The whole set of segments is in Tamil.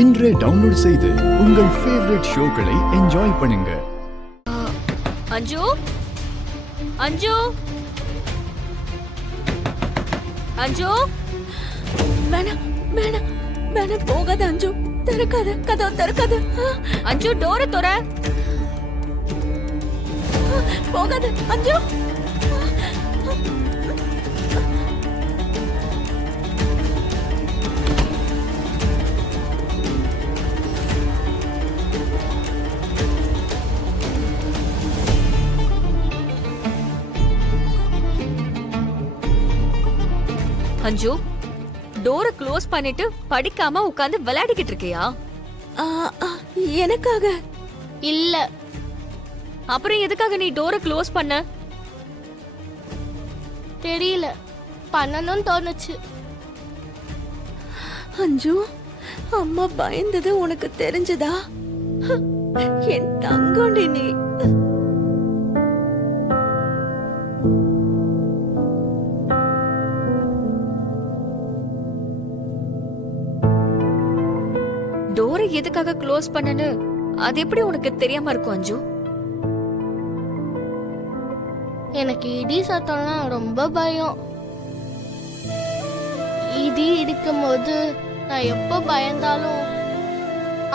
இன்றே டவுன்லோட் செய்து உங்கள் ஃபேவரட் ஷோக்களை என்ஜாய் பண்ணுங்க. அஞ்சு அஞ்சு அஞ்சு வேணாம் வேணாம் வேணாம், போகாத அஞ்சு, திறக்காத, கதவு திறக்காத. அஞ்சு டோர தொற. போகாத அஞ்சு. அஞ்சு டோரை க்ளோஸ் பண்ணிட்டு படிக்காம உட்கார்ந்து விளையாடிக்கிட்டு இருக்கியா? எனக்காக இல்ல. அப்புறம் எதுக்காக நீ டோரை க்ளோஸ் பண்ண? தெரியல, பண்ணணும்னு தோணுச்சு. அஞ்சு, அம்மா பயந்தது உனக்கு தெரிஞ்சதா? என் தங்கோண்டி நீ. டோரை எதுக்காக க்ளோஸ் பண்ணனு அது எப்படி உனக்கு தெரியாம இருக்கும் அஞ்சு? எனக்கு இடி சத்தம்னா ரொம்ப பயம். இடி இடிக்கும் போது நான் எப்போ பயந்தாலும்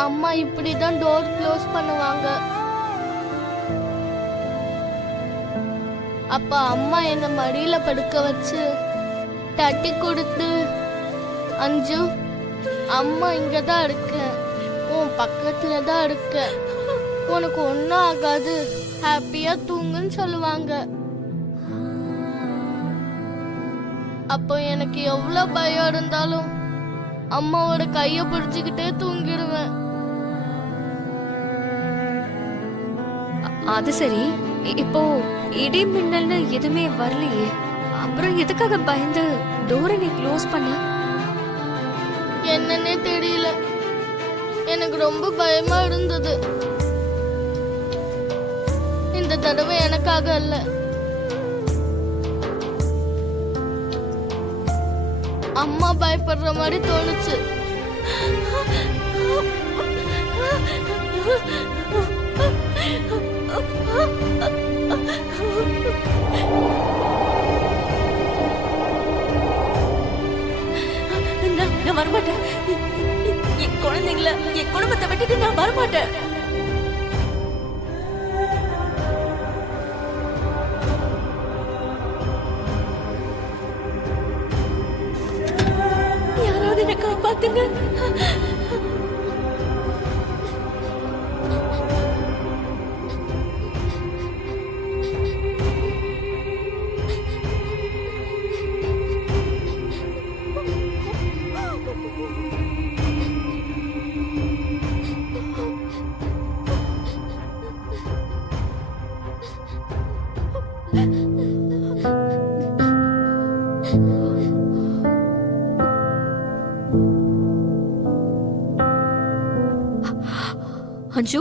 அம்மா இப்படிதான் டோர் க்ளோஸ் பண்ணுவாங்க. அப்ப அம்மா என்ன மடியில படுக்க வச்சு தட்டி கொடுத்து, அஞ்சு அம்மா இங்கதான் இருக்க, உன் பக்கத்துல தான் இருக்க, உனக்கு ஒன்னும் ஆகாது, ஹாப்பியா தூங்குன்னு சொல்லுவாங்க. அப்போ எனக்கு எவ்வளவு பயம் இருந்தாலும் அம்மாவோட கைய பிடிச்சுக்கிட்டே தூங்கிடுவேன். அது சரி, இப்போ இடி மின்னல்னு எதுவுமே வரலையே, அப்புறம் எதுக்காக பயந்து டோரை நீ க்ளோஸ் பண்ண? என்னன்னே தெரியல, எனக்கு ரொம்ப பயமா இருந்தது. இந்த தடவை எனக்காக அல்ல, அம்மா பயப்படுற மாதிரி தோணுச்சு. நான் வரமாட்டேன். என் குழந்தைங்கள, என் குடும்பத்தை விட்டுட்டு நான் வரமாட்டேன். யாராவது என்ன காப்பாத்துங்க. அஞ்சு,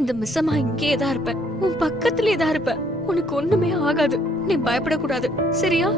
இந்த மிஸ்ஸம்மா இங்கே தான் இருப்பேன், உன் பக்கத்திலே தான் இருப்பேன், உனக்கு ஒண்ணுமே ஆகாது, நீ பயப்படக்கூடாது, சரியா?